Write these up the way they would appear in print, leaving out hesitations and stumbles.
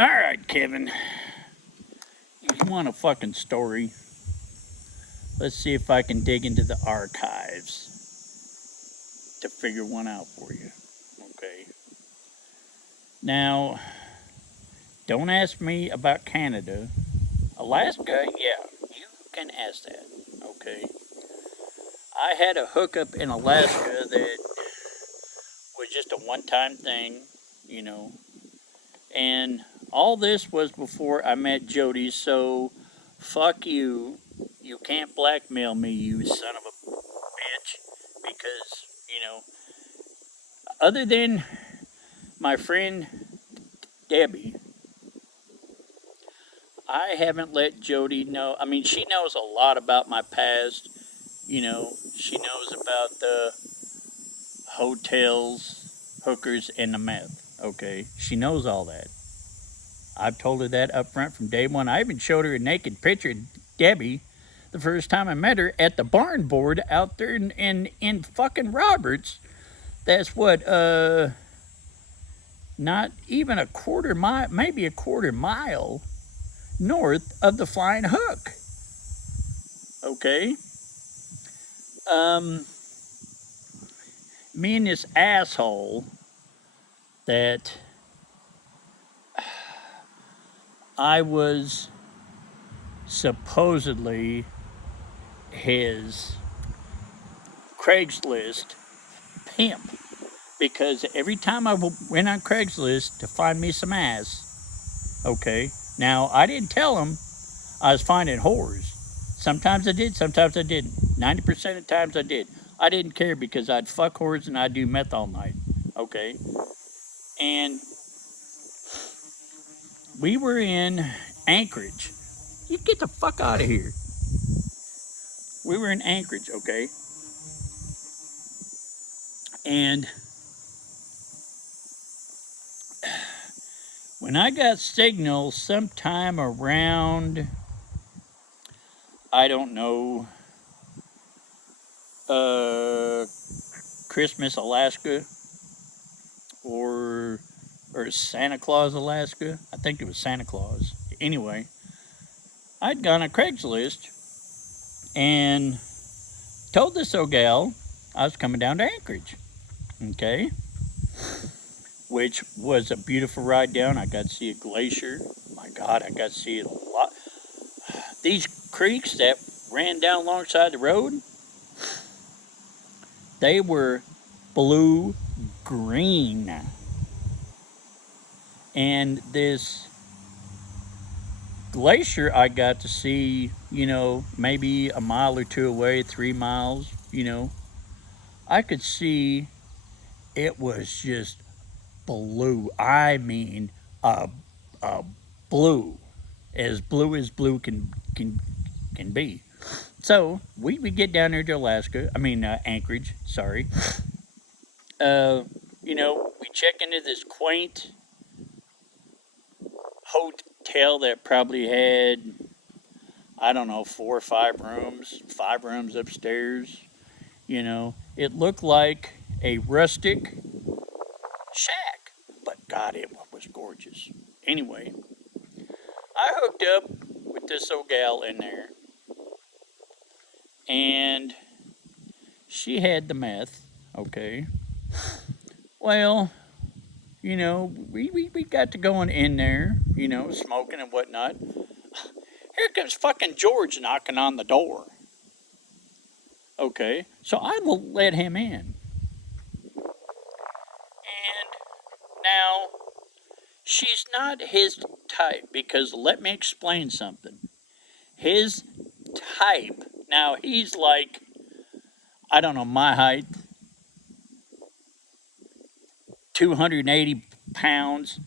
Alright, Kevin. You want a fucking story? Let's see if I can dig into the archives to figure one out for you. Okay. Now, don't ask me about Canada. Alaska, yeah, you can ask that. Okay. I had a hookup in Alaska that was just a one time thing, you know. And all this was before I met Jody, so fuck you. You can't blackmail me, you son of a bitch. Because, other than my friend Debbie, I haven't let Jody know. I mean, she knows a lot about my past. She knows about the hotels, hookers, and the meth. Okay, she knows all that. I've told her that up front from day one. I even showed her a naked picture of Debbie the first time I met her at the barn board out there in fucking Roberts. That's what, not even a quarter mile, maybe a quarter mile north of the Flying Hook. Okay? Um, Me and this asshole that I was supposedly his Craigslist pimp, because every time I went on Craigslist to find me some ass, okay, now I didn't tell him I was finding whores. Sometimes I did, sometimes I didn't. 90% of the times I did. I didn't care because I'd fuck whores and I'd do meth all night, okay? And we were in Anchorage. You get the fuck out of here. We were in Anchorage, okay? And when I got signal sometime around, I don't know, uh, Christmas, Alaska, or Santa Claus, Alaska. I think it was Santa Claus. Anyway, I'd gone on Craigslist and told this old gal I was coming down to Anchorage. Okay, which was a beautiful ride down. I got to see a glacier. My God, I got to see it a lot. These creeks that ran down alongside the road, they were blue green. And this glacier I got to see, maybe a mile or two away, 3 miles, I could see it was just blue. I mean, a blue as blue can be. So we get down there to Alaska. I mean Anchorage. Sorry. We check into this quaint hotel that probably had, I don't know, 4 or 5 rooms, 5 rooms upstairs. It looked like a rustic shack, but God, it was gorgeous. Anyway, I hooked up with this old gal in there, and she had the meth. Okay. Well, we got to going in there, smoking and whatnot. Here comes fucking George knocking on the door. Okay, so I will let him in. And now, she's not his type, because let me explain something. His type, now he's like, I don't know, my height, 280 pounds,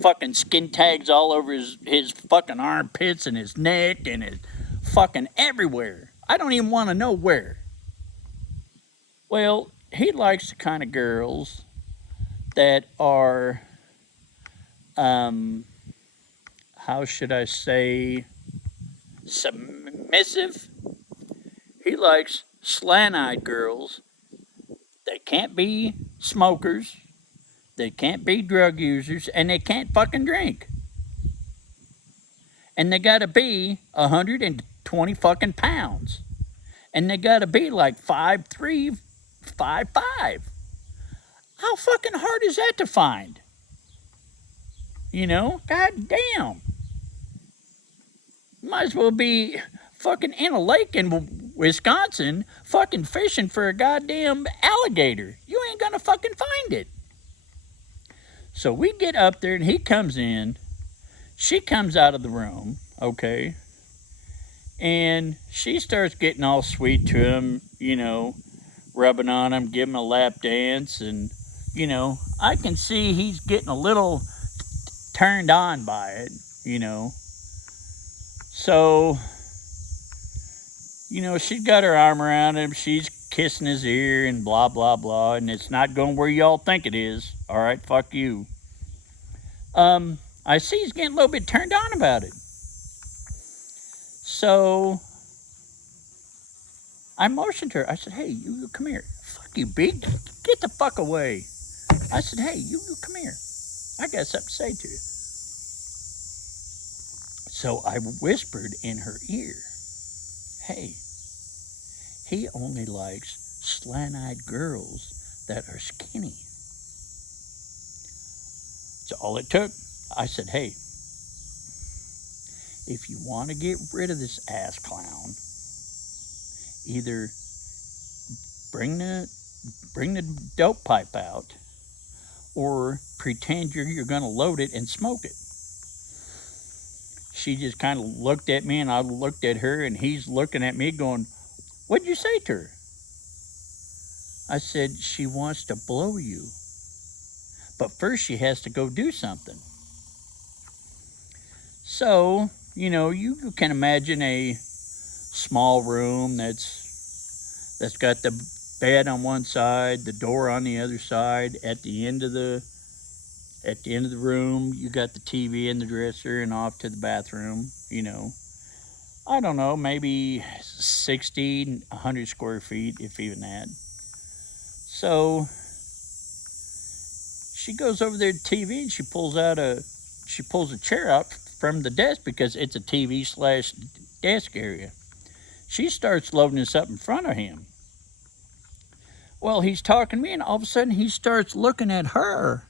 fucking skin tags all over his fucking armpits and his neck and his fucking everywhere. I don't even want to know where. Well, he likes the kind of girls that are, how should I say, submissive. He likes slant-eyed girls. They can't be smokers. They can't be drug users, and they can't fucking drink. and they gotta be 120 fucking pounds. And they gotta be like 5'3", 5'5". How fucking hard is that to find? You know? God damn. Might as well be fucking in a lake in Wisconsin fucking fishing for a goddamn alligator. You ain't gonna fucking find it. So we get up there and he comes in. She comes out of the room, okay? And she starts getting all sweet to him, you know, rubbing on him, giving him a lap dance. And, you know, I can see he's getting a little turned on by it, you know. So, you know, she's got her arm around him. She's kissing his ear and blah, blah, blah. And it's not going where y'all think it is. All right, fuck you. I see he's getting a little bit turned on about it. So I motioned her. I said, hey, you come here. Fuck you, big. Get the fuck away. I said, hey, you come here. I got something to say to you. So I whispered in her ear, hey, he only likes slant-eyed girls that are skinny. That's all it took. I said, hey, if you want to get rid of this ass clown, either bring the dope pipe out or pretend you're going to load it and smoke it. She just kind of looked at me and I looked at her and he's looking at me going, what'd you say to her? I said, she wants to blow you. But first she has to go do something. So, you know, you can imagine a small room that's got the bed on one side, the door on the other side. At the end of the room, you got the TV in the dresser, and off to the bathroom. You know, I don't know, maybe 60, 100 square feet, if even that. So she goes over there to TV and she pulls a chair out from the desk because it's a TV slash desk area. She starts loading this up in front of him. Well, he's talking to me, and all of a sudden he starts looking at her.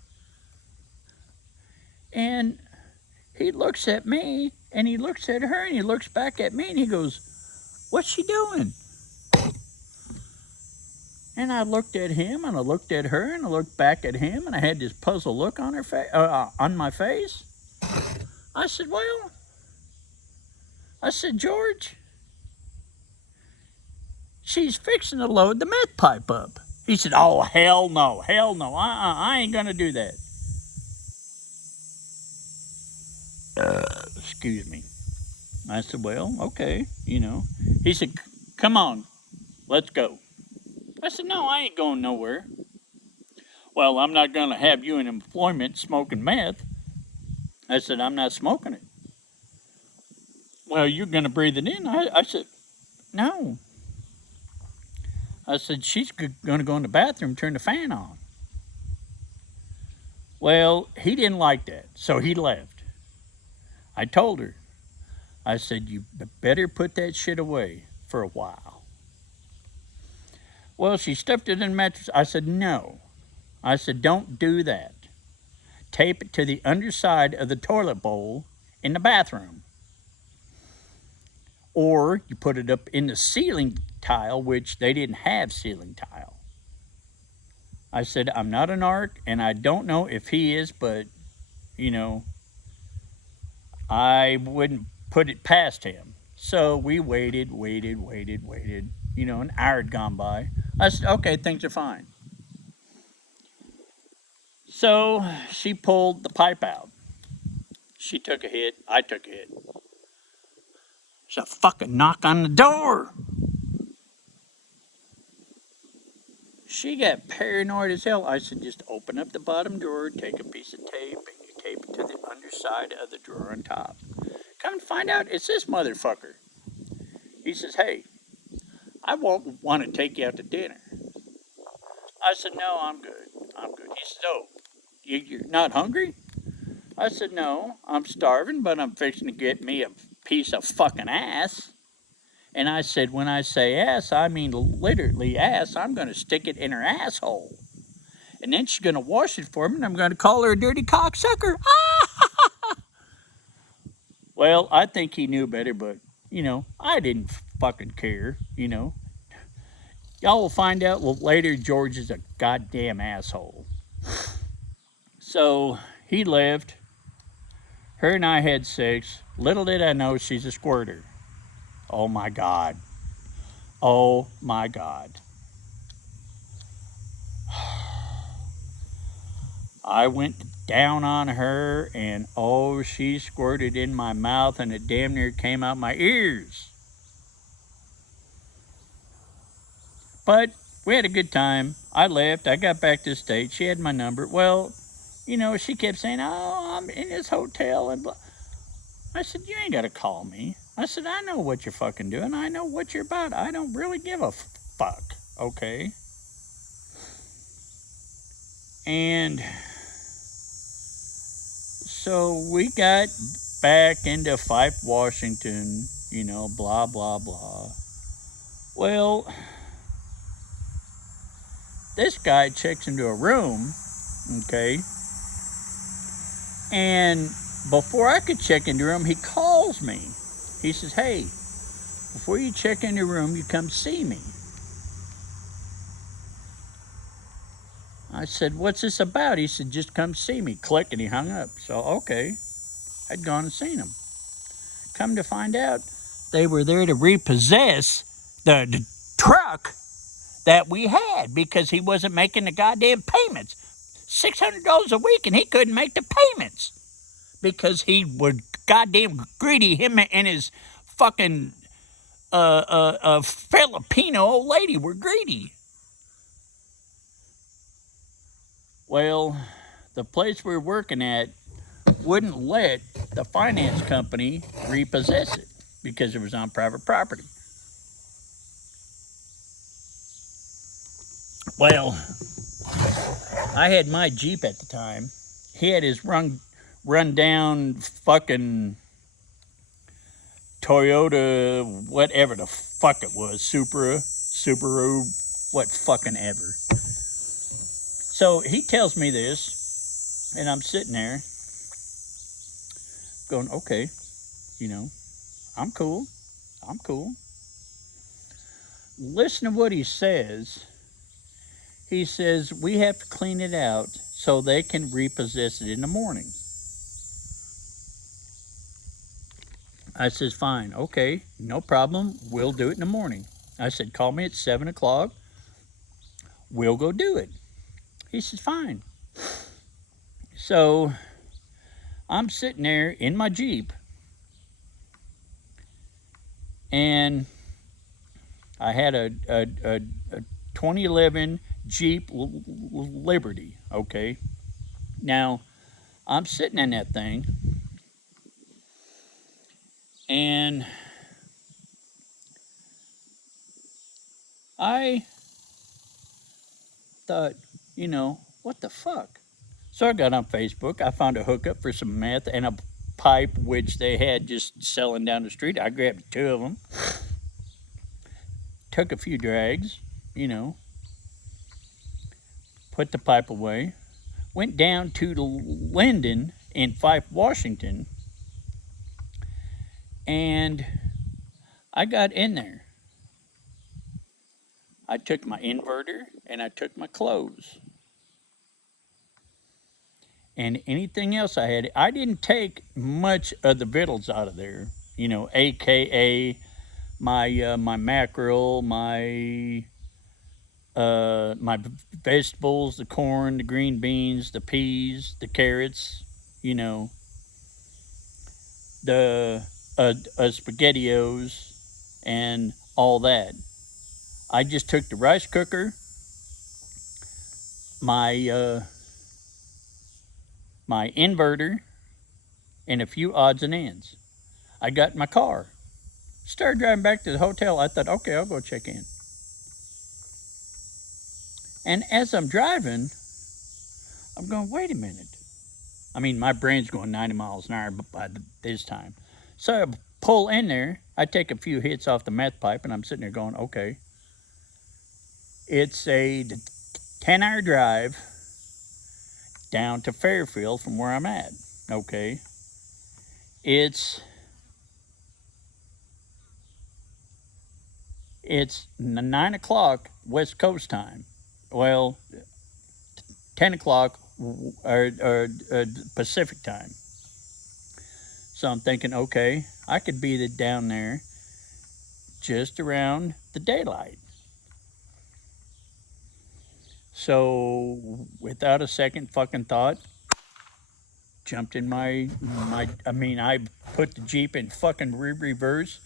And he looks at me, and he looks at her, and he looks back at me, and he goes, what's she doing? And I looked at him, and I looked at her, and I looked back at him, and I had this puzzled look on on my face. I said, well, George, she's fixing to load the meth pipe up. He said, oh, hell no, I ain't gonna do that. Excuse me. I said, well, okay, you know. He said, come on, let's go. I said, no, I ain't going nowhere. Well, I'm not going to have you in employment smoking meth. I said, I'm not smoking it. Well, you're going to breathe it in. I said, no. I said, she's going to go in the bathroom, turn the fan on. Well, he didn't like that, so he left. I told her, I said, you better put that shit away for a while. Well, she stuffed it in the mattress. I said, no. I said, don't do that. Tape it to the underside of the toilet bowl in the bathroom. Or you put it up in the ceiling tile, which they didn't have ceiling tile. I said, I'm not an arc, and I don't know if he is, but, you know, I wouldn't put it past him. So we waited. You know, an hour had gone by. I said, okay, things are fine. So she pulled the pipe out. She took a hit. I took a hit. There's a fucking knock on the door. She got paranoid as hell. I said, just open up the bottom drawer, take a piece of tape, and you tape it to the underside of the drawer on top. Come and find out, it's this motherfucker. He says, hey, I won't want to take you out to dinner. I said, no, I'm good. He said, oh, you're not hungry? I said, no, I'm starving, but I'm fixing to get me a piece of fucking ass. And I said, when I say ass, I mean literally ass. I'm going to stick it in her asshole. And then she's going to wash it for me, and I'm going to call her a dirty cocksucker. Well, I think he knew better, but, I didn't fucking care. Y'all will find out later George is a goddamn asshole. So he left. Her and I had sex. Little did I know she's a squirter. Oh my God. Oh my God. I went down on her, and oh, she squirted in my mouth, and it damn near came out my ears. But we had a good time. I left. I got back to the States. She had my number. Well, she kept saying, oh, I'm in this hotel. And blah. I said, you ain't got to call me. I said, I know what you're fucking doing. I know what you're about. I don't really give a fuck. Okay? And so we got back into Fife, Washington, blah, blah, blah. Well, this guy checks into a room, okay? And before I could check into a room, he calls me. He says, hey, before you check into a room, you come see me. I said, what's this about? He said, just come see me. Click, and he hung up. So, okay. I'd gone and seen him. Come to find out, they were there to repossess the truck that we had because he wasn't making the goddamn payments. $600 a week, and he couldn't make the payments because he was goddamn greedy. Him and his fucking Filipino old lady were greedy. Well, the place we were working at wouldn't let the finance company repossess it because it was on private property. Well, I had my Jeep at the time. He had his run down fucking Toyota, whatever the fuck it was, Subaru, what fucking ever. So he tells me this, and I'm sitting there going, okay, I'm cool. Listen to what he says. He says, we have to clean it out so they can repossess it in the morning. I says, fine, okay, no problem. We'll do it in the morning. I said, call me at 7 o'clock. We'll go do it. He says, fine. So I'm sitting there in my Jeep, and I had a 2011 Jeep Liberty, okay? Now, I'm sitting in that thing, and I thought, what the fuck? So I got on Facebook. I found a hookup for some meth and a pipe, which they had just selling down the street. I grabbed 2 of them, took a few drags, put the pipe away, went down to Linden in Fife, Washington, and I got in there. I took my inverter and I took my clothes. And anything else I had, I didn't take much of the victuals out of there. AKA my mackerel, my vegetables, the corn, the green beans, the peas, the carrots, the SpaghettiOs, and all that. I just took the rice cooker, my my inverter, and a few odds and ends. I got in my car, started driving back to the hotel. I thought, okay, I'll go check in. And as I'm driving, I'm going, wait a minute. I mean, my brain's going 90 miles an hour by this time. So I pull in there. I take a few hits off the meth pipe, and I'm sitting there going, okay, it's a 10-hour drive down to Fairfield from where I'm at. Okay, it's it's 9 o'clock West Coast time. Well, 10 o'clock or Pacific time. So I'm thinking, okay, I could be down there just around the daylight. So without a second fucking thought, jumped in I put the Jeep in fucking reverse,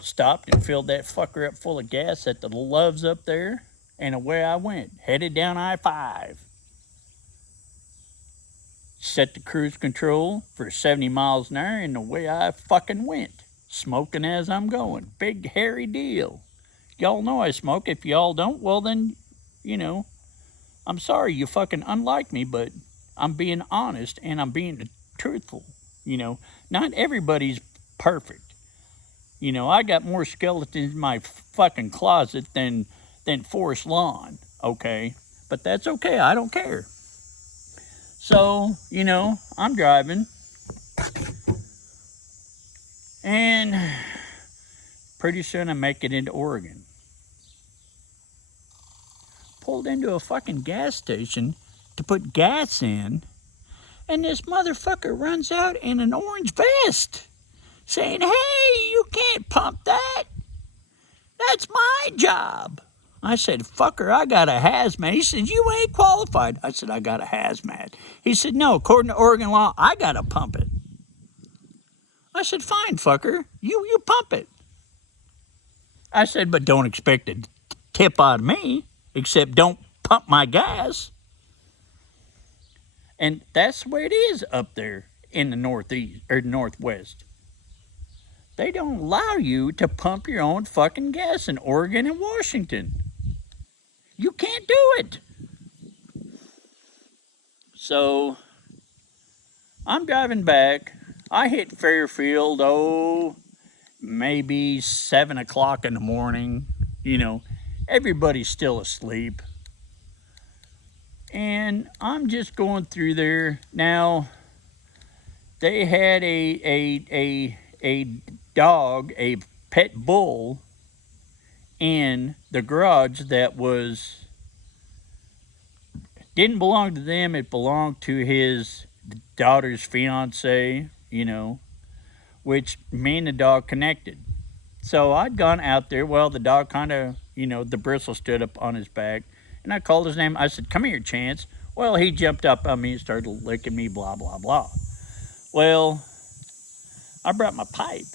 stopped and filled that fucker up full of gas at the Loves up there, and away I went, headed down I-5. Set the cruise control for 70 miles an hour, and away I fucking went, smoking as I'm going. Big hairy deal. Y'all know I smoke. If y'all don't, well then, you know, I'm sorry you fucking unlike me, but I'm being honest and I'm being truthful. You know, not everybody's perfect. You know, I got more skeletons in my fucking closet than Forest Lawn, okay? But that's okay. I don't care. So, you know, I'm driving and pretty soon I make it into Oregon. Pulled into a fucking gas station to put gas in, and this motherfucker runs out in an orange vest saying, "Hey, you can't pump that. That's my job." I said, "Fucker, I got a hazmat." He said, "You ain't qualified." I said, "I got a hazmat." He said, "No, according to Oregon law, I got to pump it." I said, "Fine, fucker, you pump it." I said, "But don't expect a tip out of me, except don't pump my gas." And that's the way it is up there in the Northeast or Northwest. They don't allow you to pump your own fucking gas in Oregon and Washington. You can't do it. So I'm driving back. I hit Fairfield, maybe 7 o'clock in the morning. You know, everybody's still asleep. And I'm just going through there. Now, they had a dog, a pet bull, in the garage that didn't belong to them. It belonged to his daughter's fiance, you know, which me and the dog connected. So I'd gone out there. Well, the dog kind of, you know, the bristle stood up on his back, and I called his name. I said, "Come here, Chance." Well, he jumped up on me and started licking me, blah, blah, blah. Well, I brought my pipe.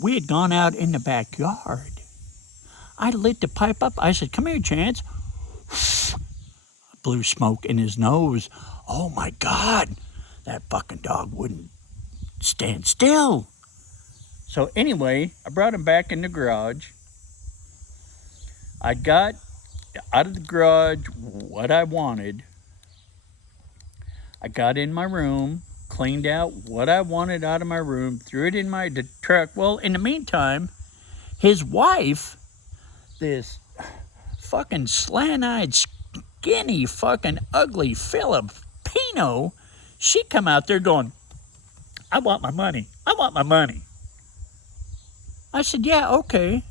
We had gone out in the backyard. I lit the pipe up. I said, "Come here, Chance." Blew smoke in his nose. Oh my God, that fucking dog wouldn't stand still. So anyway, I brought him back in the garage. I got out of the garage what I wanted. I got in my room, cleaned out what I wanted out of my room, threw it in my truck. Well, in the meantime, his wife, this fucking slant-eyed, skinny, fucking ugly Filipino, she come out there going, "I want my money. I want my money." I said, "Yeah, okay.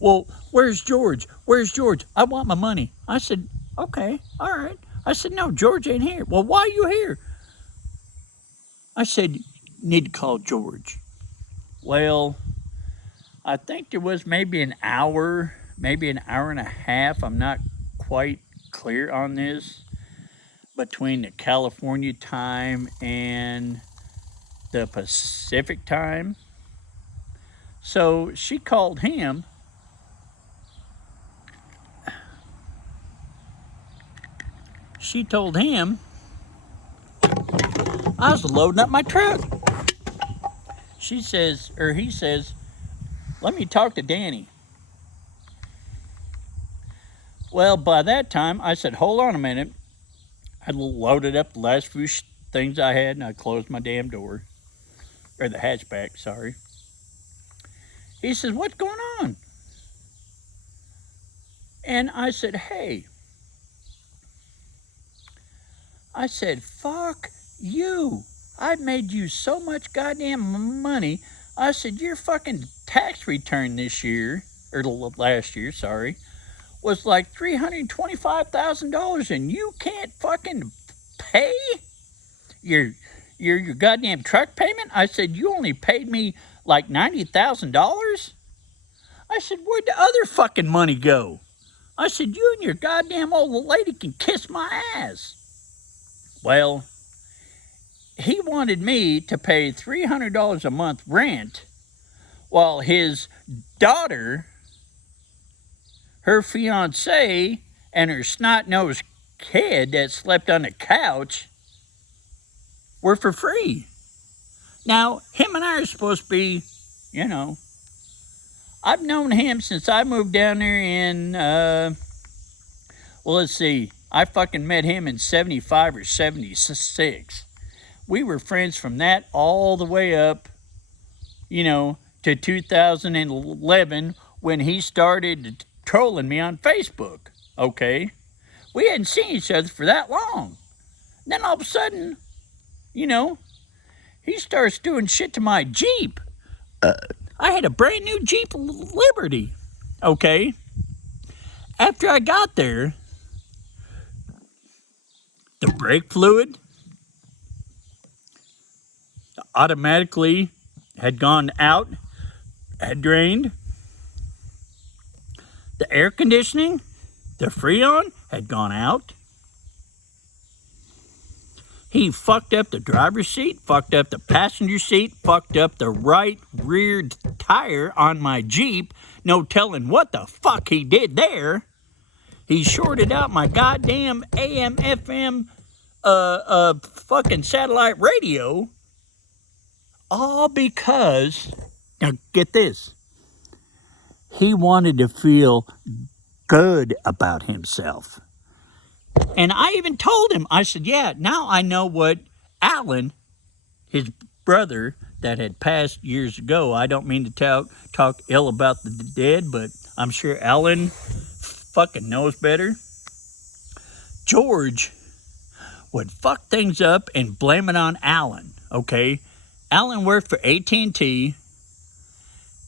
Well, where's George? Where's George? I want my money." I said, "Okay, all right." I said, "No, George ain't here." "Well, why are you here?" I said, "Need to call George." Well, I think there was maybe an hour and a half. I'm not quite clear on this, between the California time and the Pacific time. So she called him. She told him I was loading up my truck. He says, "Let me talk to Danny." Well, by that time, I said, "Hold on a minute. I loaded up the last few things I had, and I closed my damn door. Or the hatchback, sorry. He says, "What's going on?" And I said, "Hey," I said, "fuck you. I've made you so much goddamn money." I said, "Your fucking tax return this year, or last year, sorry, was like $325,000, and you can't fucking pay your your goddamn truck payment." I said, "You only paid me like $90,000." I said, "Where'd the other fucking money go?" I said, "You and your goddamn old lady can kiss my ass." Well, he wanted me to pay $300 a month rent while his daughter, her fiance, and her snot-nosed kid that slept on the couch were for free. Now, him and I are supposed to be, I've known him since I moved down there in, let's see, I fucking met him in 75 or 76. We were friends from that all the way up, to 2011 when he started trolling me on Facebook, okay? We hadn't seen each other for that long. Then all of a sudden, he starts doing shit to my Jeep. I had a brand new Jeep Liberty, okay? After I got there, the brake fluid automatically had gone out, had drained. The air conditioning, the Freon, had gone out. He fucked up the driver's seat, fucked up the passenger seat, fucked up the right rear tire on my Jeep. No telling what the fuck he did there. He shorted out my goddamn AM, FM, fucking satellite radio. All because, now get this, he wanted to feel good about himself. And I even told him, I said, "Yeah, now I know what Alan, his brother that had passed years ago," I don't mean to talk ill about the dead, but I'm sure Alan fucking knows better. George would fuck things up and blame it on Alan, okay? Alan worked for AT&T,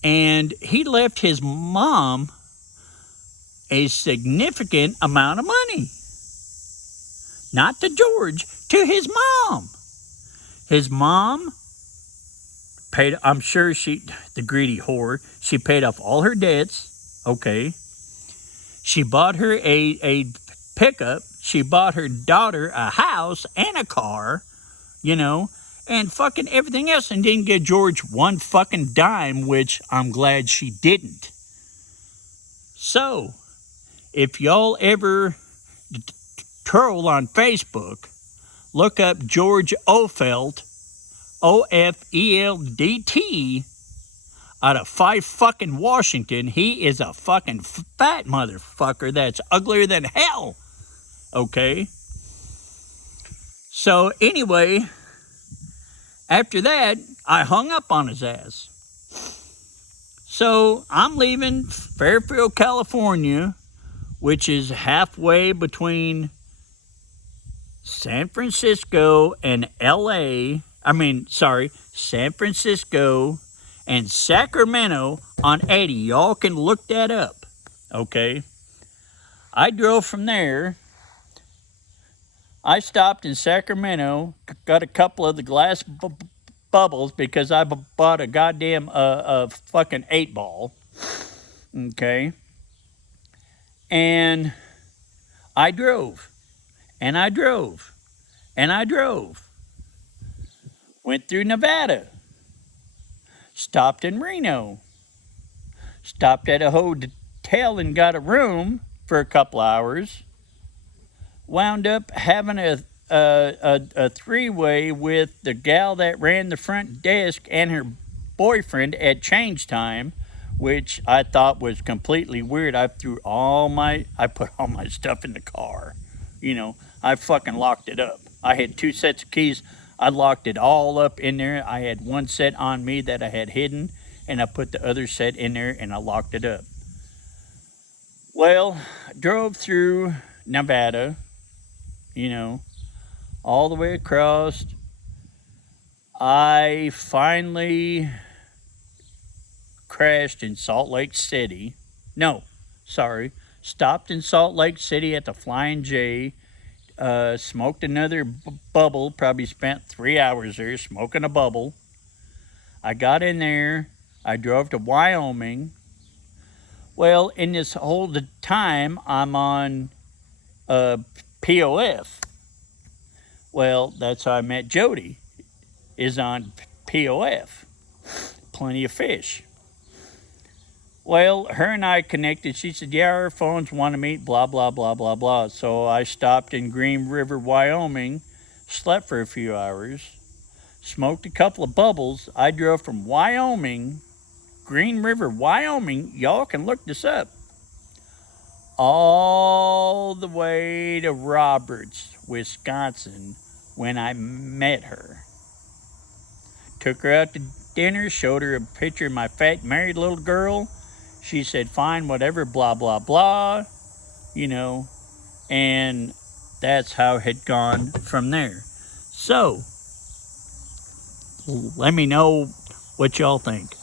and he left his mom a significant amount of money. Not to George, to his mom. His mom paid, I'm sure the greedy whore, she paid off all her debts, okay? She bought her a pickup. She bought her daughter a house and a car, and fucking everything else, and didn't give George one fucking dime, which I'm glad she didn't. So, if y'all ever troll on Facebook, look up George Ofelt, Ofeld, out of fucking Washington. He is a fucking fat motherfucker that's uglier than hell. Okay? So anyway, after that, I hung up on his ass. So I'm leaving Fairfield, California, which is halfway between San Francisco and San Francisco and Sacramento on 80. Y'all can look that up, okay? I drove from there. I stopped in Sacramento, got a couple of the glass bubbles because I bought a goddamn fucking 8-ball, okay? And I drove. And I drove. And I drove. Went through Nevada. Stopped in Reno. Stopped at a hotel and got a room for a couple hours. Wound up having a three-way with the gal that ran the front desk and her boyfriend at change time, which I thought was completely weird. I put all my stuff in the car. I fucking locked it up. I had 2 sets of keys. I locked it all up in there. I had 1 set on me that I had hidden, and I put the other set in there and I locked it up. Well, I drove through Nevada, you know, all the way across. I finally crashed in Salt Lake City. No, sorry. Stopped in Salt Lake City at the Flying J. Smoked another bubble. Probably spent 3 hours there smoking a bubble. I got in there. I drove to Wyoming. Well, in this whole time, I'm on POF. Well, that's how I met Jody. Is on POF. Plenty of fish. Well, her and I connected. She said, yeah, our phones want to meet, blah, blah, blah, blah, blah. So I stopped in Green River, Wyoming, slept for a few hours, smoked a couple of bubbles. I drove from Wyoming, Green River, Wyoming. Y'all can look this up. All the way to Roberts, Wisconsin, when I met her. Took her out to dinner, showed her a picture of my fat married little girl. She said, fine, whatever, blah, blah, blah, and that's how it had gone from there. So, let me know what y'all think.